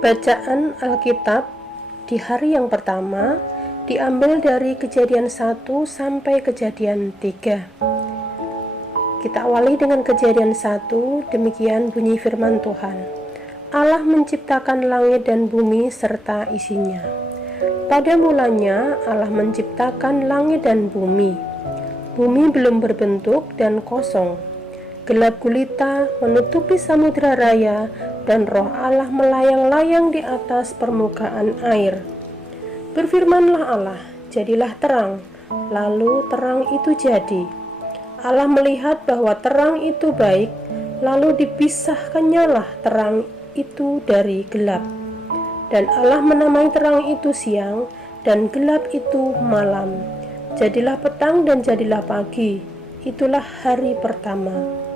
Bacaan Alkitab di hari yang pertama diambil dari Kejadian 1 sampai Kejadian 3. Kita awali dengan Kejadian 1, demikian bunyi firman Tuhan. Allah menciptakan langit dan bumi serta isinya. Pada mulanya Allah menciptakan langit dan bumi. Bumi belum berbentuk dan kosong. Gelap gulita menutupi samudra raya dan roh Allah melayang-layang di atas permukaan air. Berfirmanlah Allah, jadilah terang. Lalu terang itu jadi. Allah melihat bahwa terang itu baik, lalu dipisahkannyalah terang itu dari gelap. Dan Allah menamai terang itu siang, dan gelap itu malam. Jadilah petang dan jadilah pagi. Itulah hari pertama.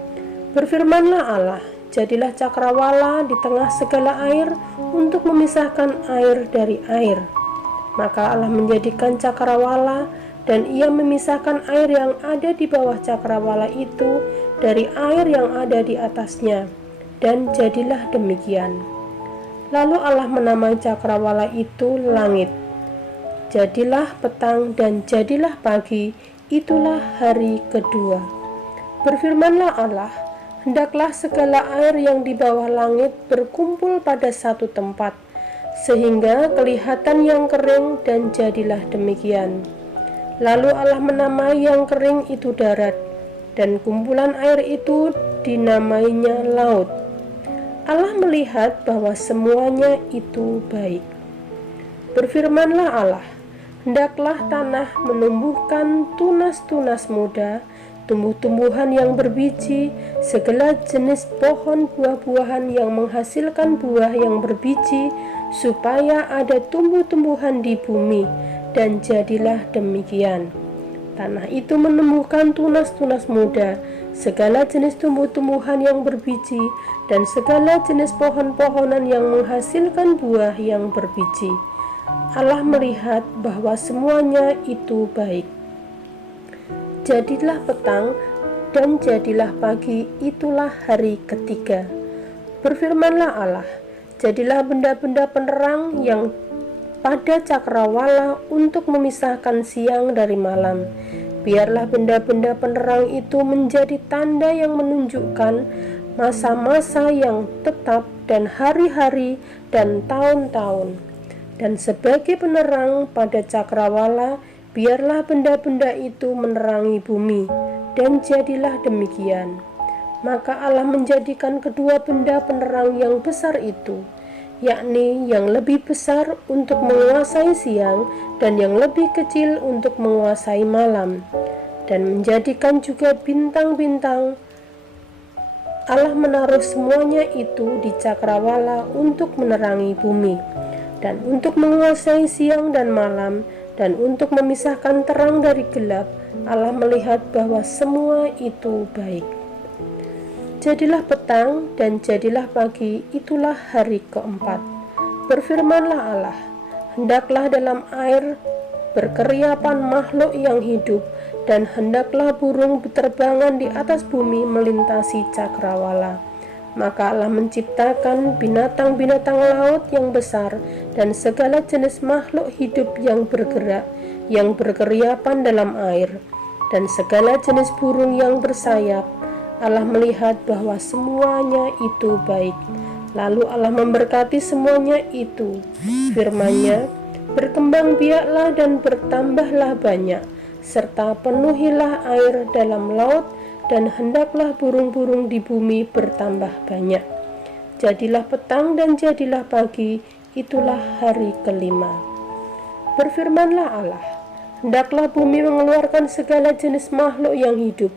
Berfirmanlah Allah, jadilah cakrawala di tengah segala air untuk memisahkan air dari air. Maka Allah menjadikan cakrawala, dan ia memisahkan air yang ada di bawah cakrawala itu dari air yang ada di atasnya. Dan jadilah demikian. Lalu Allah menamai cakrawala itu langit. Jadilah petang dan jadilah pagi, itulah hari kedua. Berfirmanlah Allah, hendaklah segala air yang di bawah langit berkumpul pada satu tempat, sehingga kelihatan yang kering, dan jadilah demikian. Lalu Allah menamai yang kering itu darat, dan kumpulan air itu dinamainya laut. Allah melihat bahwa semuanya itu baik. Berfirmanlah Allah, hendaklah tanah menumbuhkan tunas-tunas muda, tumbuh-tumbuhan yang berbiji, segala jenis pohon buah-buahan yang menghasilkan buah yang berbiji, supaya ada tumbuh-tumbuhan di bumi, dan jadilah demikian. Tanah itu menumbuhkan tunas-tunas muda, segala jenis tumbuh-tumbuhan yang berbiji, dan segala jenis pohon-pohonan yang menghasilkan buah yang berbiji. Allah melihat bahwa semuanya itu baik. Jadilah petang dan jadilah pagi, itulah hari ketiga. Berfirmanlah Allah, jadilah benda-benda penerang yang pada cakrawala untuk memisahkan siang dari malam. Biarlah benda-benda penerang itu menjadi tanda yang menunjukkan masa-masa yang tetap dan hari-hari dan tahun-tahun. Dan sebagai penerang pada cakrawala, biarlah benda-benda itu menerangi bumi, dan jadilah demikian. Maka Allah menjadikan kedua benda penerang yang besar itu, yakni yang lebih besar untuk menguasai siang dan yang lebih kecil untuk menguasai malam, dan menjadikan juga bintang-bintang. Allah menaruh semuanya itu di cakrawala untuk menerangi bumi, dan untuk menguasai siang dan malam, dan untuk memisahkan terang dari gelap. Allah melihat bahwa semua itu baik. Jadilah petang dan jadilah pagi, itulah hari keempat. Berfirmanlah Allah, hendaklah dalam air berkeriapan makhluk yang hidup, dan hendaklah burung berterbangan di atas bumi melintasi cakrawala. Maka Allah menciptakan binatang-binatang laut yang besar dan segala jenis makhluk hidup yang bergerak, yang berkeriapan dalam air, dan segala jenis burung yang bersayap. Allah melihat bahwa semuanya itu baik. Lalu Allah memberkati semuanya itu. Firman-Nya, berkembang biaklah dan bertambahlah banyak, serta penuhilah air dalam laut, dan hendaklah burung-burung di bumi bertambah banyak. Jadilah petang dan jadilah pagi, itulah hari kelima. Berfirmanlah Allah, hendaklah bumi mengeluarkan segala jenis makhluk yang hidup,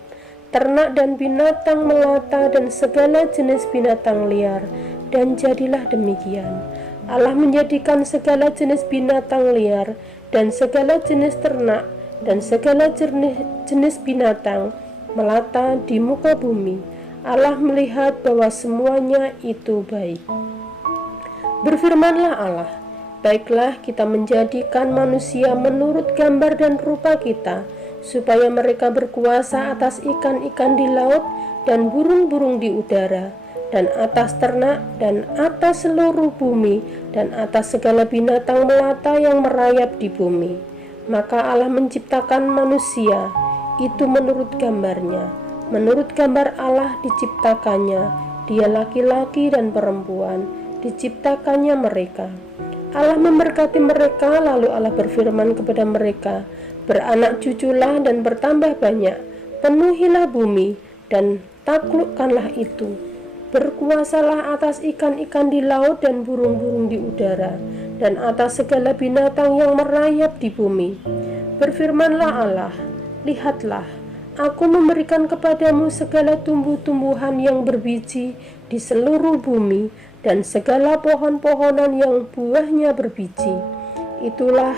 ternak dan binatang melata dan segala jenis binatang liar, dan jadilah demikian. Allah menjadikan segala jenis binatang liar dan segala jenis ternak dan segala jenis binatang melata di muka bumi. Allah melihat bahwa semuanya itu baik. Berfirmanlah Allah, baiklah kita menjadikan manusia menurut gambar dan rupa kita, supaya mereka berkuasa atas ikan-ikan di laut dan burung-burung di udara, dan atas ternak, dan atas seluruh bumi, dan atas segala binatang melata yang merayap di bumi. Maka Allah menciptakan manusia, itu menurut gambarnya. Menurut gambar Allah diciptakannya, dia laki-laki dan perempuan, diciptakannya mereka. Allah memberkati mereka, lalu Allah berfirman kepada mereka, beranak cuculah dan bertambah banyak, penuhilah bumi dan taklukkanlah itu. Berkuasalah atas ikan-ikan di laut dan burung-burung di udara, dan atas segala binatang yang merayap di bumi. Berfirmanlah Allah, lihatlah, aku memberikan kepadamu segala tumbuh-tumbuhan yang berbiji di seluruh bumi, dan segala pohon-pohonan yang buahnya berbiji. Itulah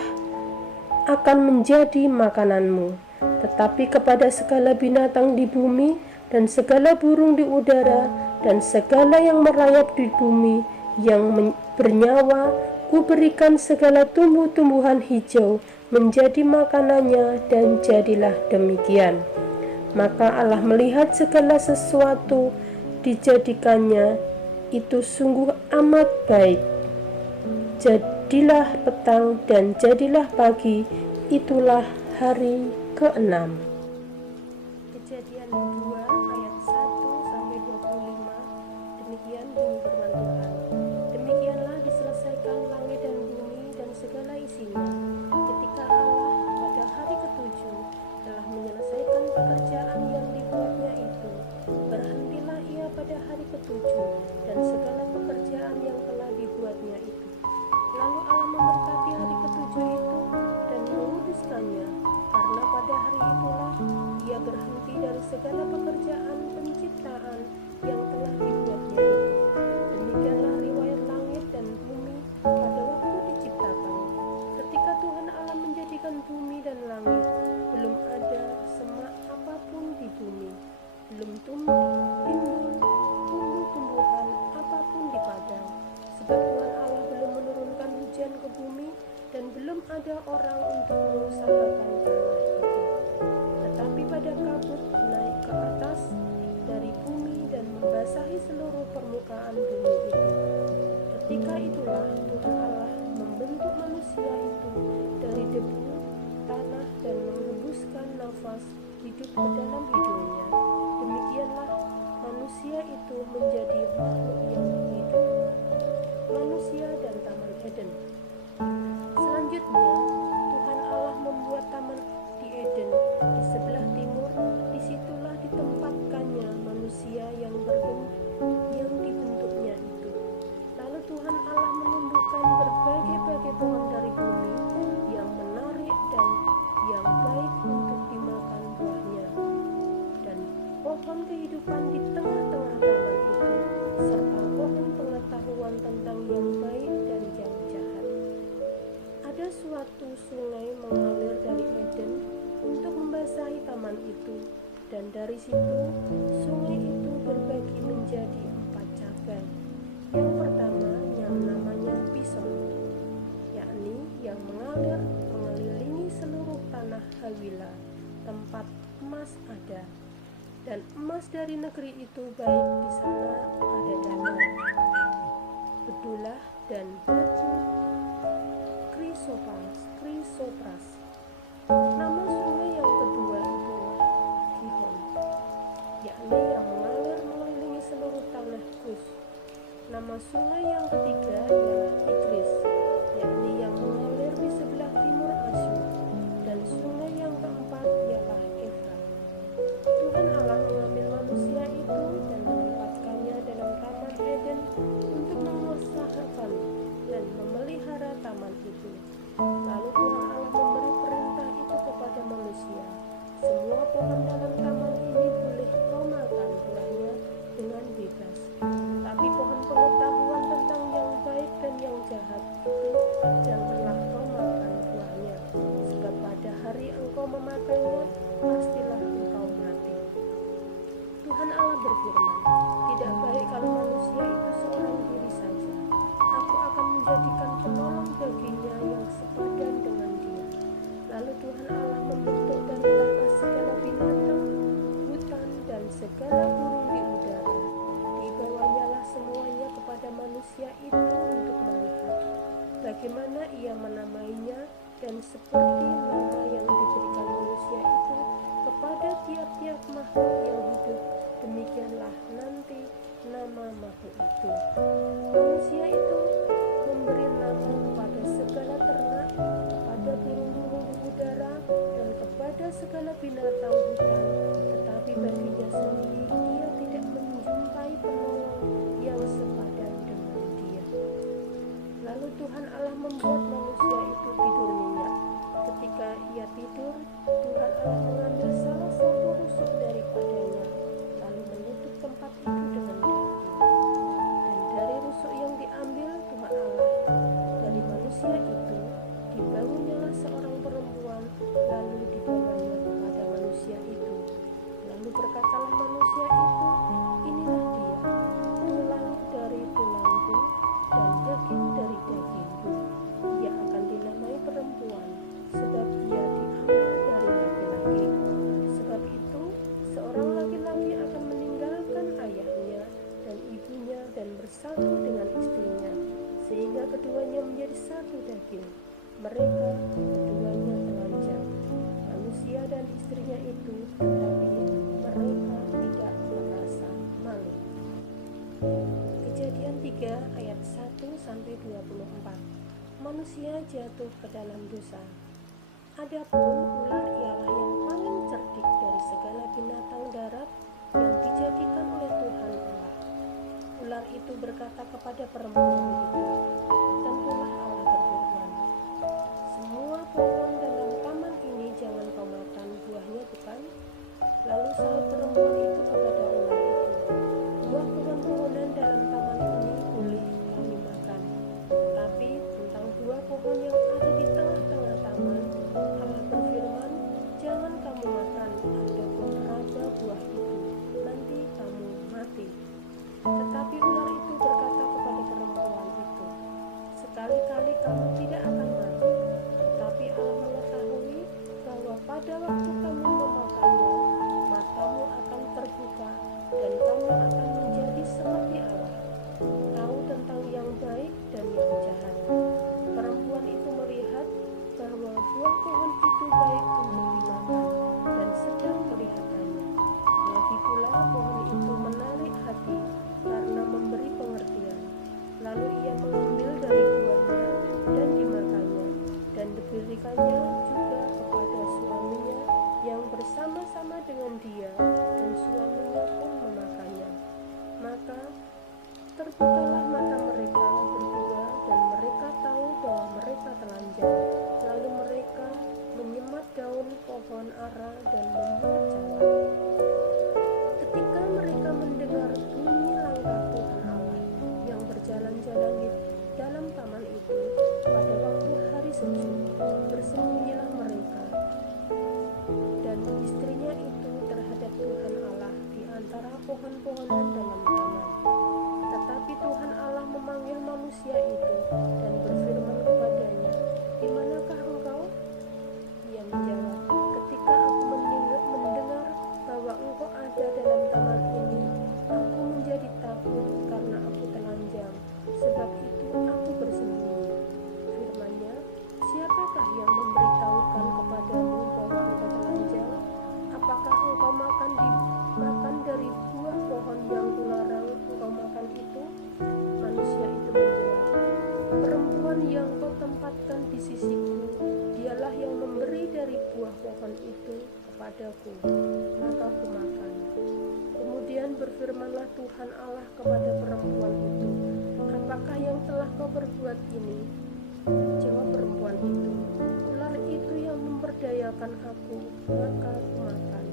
akan menjadi makananmu. Tetapi kepada segala binatang di bumi, dan segala burung di udara, dan segala yang merayap di bumi yang bernyawa, kuberikan segala tumbuh-tumbuhan hijau menjadi makanannya, dan jadilah demikian. Maka Allah melihat segala sesuatu dijadikannya itu sungguh amat baik. Jadilah petang dan jadilah pagi, itulah hari ke-6. Kejadian 2 ayat 1-25. Demikian bunyi firman Tuhan. Demikianlah diselesaikan langit dan bumi dan segala isinya, ketika Allah pada hari ketujuh telah menyelesaikan pekerjaan yang dibuatnya itu. Berhentilah ia pada hari ketujuh dan segala pekerjaan yang telah dibuatnya itu. Lalu Allah memberkati hari ketujuh itu dan menguduskannya, karena pada hari itulah ia berhenti dari segala pekerjaan penciptaan yang telah dibuatnya itu. Demikianlah riwayat langit dan bumi pada waktu diciptakan. Ketika Tuhan Allah menjadikan bumi dan langit, belum ada semak apapun di bumi, belum timbul tumbuh-tumbuhan apapun di padang, sebab Tuhan Allah belum menurunkan hujan ke bumi, dan belum ada orang untuk mengusahakan tanah itu. Tetapi pada kabut naik ke atas dari bumi dan membasahi seluruh permukaan bumi itu. Ketika itulah Tuhan Allah membentuk manusia itu dari debu tanah dan menghembuskan nafas hidup ke dalam hidungnya. Demikianlah manusia itu menjadi makhluk yang hidup. Manusia dan Taman Eden. Selanjutnya, Tuhan Allah membuat taman di Eden di sebelah timur. Disitulah ditempatkannya manusia yang dibentuknya itu. Lalu Tuhan Allah menumbuhkan berbagai-bagai pohon dari bumi yang menarik dan yang baik untuk dimakan buahnya, dan pohon kehidupan di tengah-tengah taman itu, serta pohon pengetahuan tentang yang baik dan yang jahat. Ada suatu sungai mengalir dari Eden untuk membasahi taman itu, dan dari situ sungai itu berbagi menjadi 4 cabai. Yang pertama yang namanya Pison, yakni yang mengalir mengelilingi seluruh tanah Hawila, tempat emas ada, dan emas dari negeri itu baik di sana ada danau, bedulah dan batu krisopras. Nama sungai yang kedua itulah Gihon, yakni yang mengalir mengelilingi seluruh tanah Kus. Nama sungai yang ketiga ialah Tigris, yakni yang mengalir di sebelah timur Asyur, dan sungai yang keempat ialah Efrat. Tuhan Allah mengambil manusia itu dan menempatkannya dalam taman Eden untuk mengusahakan dan memelihara taman itu. Lalu Tuhan Allah memberi perintah itu kepada manusia, semua pohon dalam taman ini boleh kau makan buahnya dengan bebas, tapi pohon pengetahuan tentang yang baik dan yang jahat itu janganlah kau makan buahnya, sebab pada hari engkau memakannya pastilah engkau mati. Tuhan Allah berfirman, tidak baik kalau manusia itu seorang diri saja. Aku akan menjadikan penolong baginya yang sepadan dengan dia. Lalu Tuhan Allah membentuk dari tanah segala binatang hutan dan segala burung di udara. Dibawanya itu untuk melihat bagaimana ia menamainya, dan seperti nama yang diberikan manusia itu kepada tiap-tiap makhluk yang hidup, demikianlah nanti nama makhluk itu. Manusia itu memberi nama kepada segala ternak, kepada burung-burung udara, dan kepada segala binatang hutan, tetapi baginya sendiri ia tidak menjumpai penolong yang sepadan dengan dia. Lalu Tuhan Allah membuat manusia itu tidur nyenyak. Ketika ia tidur, Tuhan Allah mengambil salah satu rusuk daripadanya, lalu menutup tempat itu dengan daun. Dan dari rusuk yang diambil Tuhan Allah dari manusia itu, dibangunnyalah seorang perempuan, lalu dibawanya kepada manusia itu. Lalu berkatalah manusia itu, inilah dia, tulang dari tulangku dan daging dari dagingku. Ia akan dinamai perempuan, sebab ia diambil dari laki-laki. Sebab itu, seorang laki-laki akan meninggalkan ayahnya dan ibunya dan bersatu dengan istrinya, sehingga keduanya menjadi satu daging. Mereka keduanya telanjang, manusia dan istrinya itu, tetapi mereka tidak merasa malu. Kejadian 3 ayat 1-24. Manusia jatuh ke dalam dosa. Adapun ular ialah yang paling cerdik dari segala binatang darat yang dijadikan oleh Tuhan Allah. Ular itu berkata kepada perempuan itu, tentulah Allah berfirman, semua pohon dalam taman ini jangan kau makan buahnya, bukan? Lalu sahut perempuan itu kepada ular itu, buah pohon-pohonan dalam taman ini boleh kami makan, tetapi tentang buah pohon yang ada di tengah-tengah taman, Allah berfirman, jangan kamu makan ataupun raba buah itu, nanti kamu mati. Tetapi ular itu berkata kepada perempuan itu, sekali-kali kamu tidak akan mati, tetapi Allah mengetahui bahwa pada waktu kamu memakannya, matamu akan terbuka dan kamu akan menjadi seperti Allah, tahu tentang yang baik dan yang jahat. Perempuan itu melihat bahwa buah pohon itu baik untuk dimakan dan sedang kelihatannya. Lagi pula pohon itu menarik hati karena memberi pengertian. Lalu ia mengambil dari buahnya dan dimakannya, dan diberikannya juga kepada suaminya yang bersama-sama dengan dia, dan suaminya pun memakannya. Maka terbukalah mata mereka berdua, dan mereka tahu bahwa mereka telanjang. Lalu mereka menyemat daun pohon ara dan membuat cawat. Ketika mereka mendengar bunyi langkah Tuhan Allah yang berjalan-jalan di dalam taman itu pada waktu hari sejuk, bersembunyilah mereka dan istrinya itu terhadap Tuhan Allah di antara pohon-pohonan dalam taman. Tetapi Tuhan Allah memanggil manusia itu dan berfirman kepadanya, di manakah engkau? Ia menjawab, ketika aku mendengar bahwa engkau ada dalam taman ini, aku menjadi takut karena aku telanjang, sebab itu aku bersembunyi. Firman-Nya, siapakah yang memberitahukan kepadamu bahwa engkau telanjang? Apakah engkau makan dari buah pohon yang kularang engkau makan itu? Manusia itu menjawab, perempuan yang kau tempatkan di sisiku, dialah yang memberi dari buah pohon itu kepadaku, maka aku makan. Kemudian berfirmanlah Tuhan Allah kepada perempuan itu, apakah yang telah kau perbuat ini? Jawab perempuan itu, ular itu yang memperdayakan aku, maka aku makan.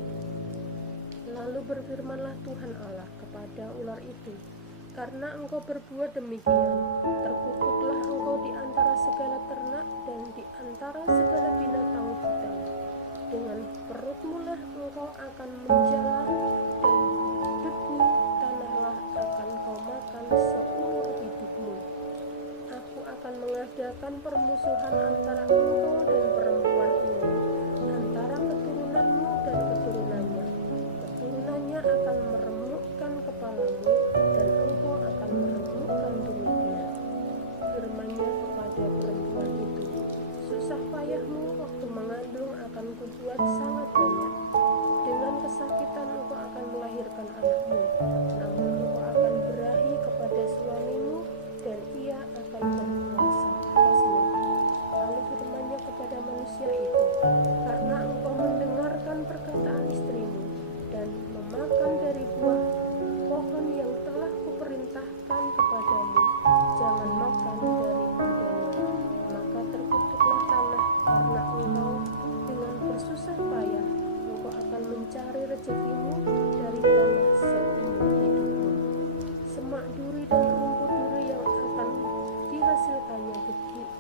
Lalu berfirmanlah Tuhan Allah kepada ular itu, karena engkau berbuat demikian, terkutuklah engkau di antara segala ternak dan di antara segala binatang hutan. Dengan perutmu lah engkau akan menjala, dan debu tanahlah akan kau makan seumur hidupmu. Aku akan mengadakan permusuhan antara engkau dan perempuan ini, antara keturunanmu dan keturunannya. Keturunannya akan meremukkan kepalamu, dan engkau akan meremukkan tumitnya.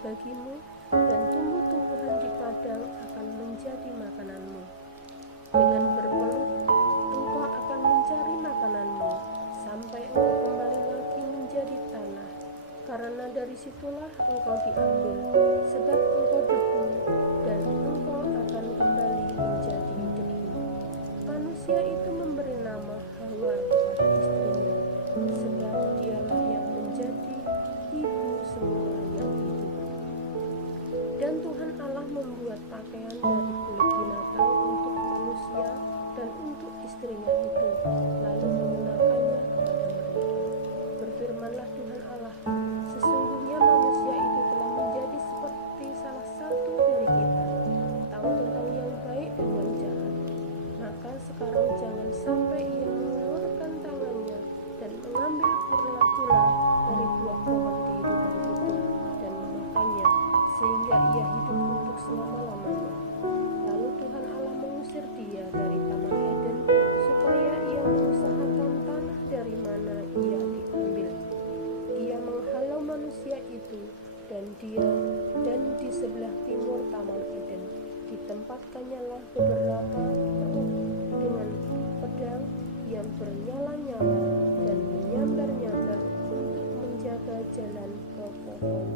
bagimu, dan tumbuh-tumbuhan di padang akan menjadi makananmu. Dengan berpeluh engkau akan mencari makananmu, sampai engkau kembali lagi menjadi tanah, karena dari situlah engkau diambil, sebab engkau debu, dan engkau akan kembali menjadi debu. Manusia itu memberi nama Hawa kepada istrinya, sebab dialah yang menjadi ibu semua yang hidup. Dan Tuhan Allah membuat pakaian dari kulit binatang untuk manusia dan untuk istrinya itu, lalu mengenakannya kepada mereka. Berfirmanlah Tuhan Allah, sesungguhnya manusia itu telah menjadi seperti salah satu dari kita, tahu tentang yang baik dan yang jahat. Maka sekarang jangan sampai ia mengulurkan tangannya dan mengambil pula dari buah pohon kehidupan itu dan memakannya, sehingga ia hidup untuk selama-lamanya. Lalu Tuhan Allah mengusir dia dari Taman Eden, supaya ia mengusahakan tanah dari mana ia diambil. Ia menghalau manusia itu, dan di sebelah timur Taman Eden ditempatkannya beberapa perut dengan pedang yang bernyala-nyala dan menyambar-nyambar untuk menjaga jalan ke pohon.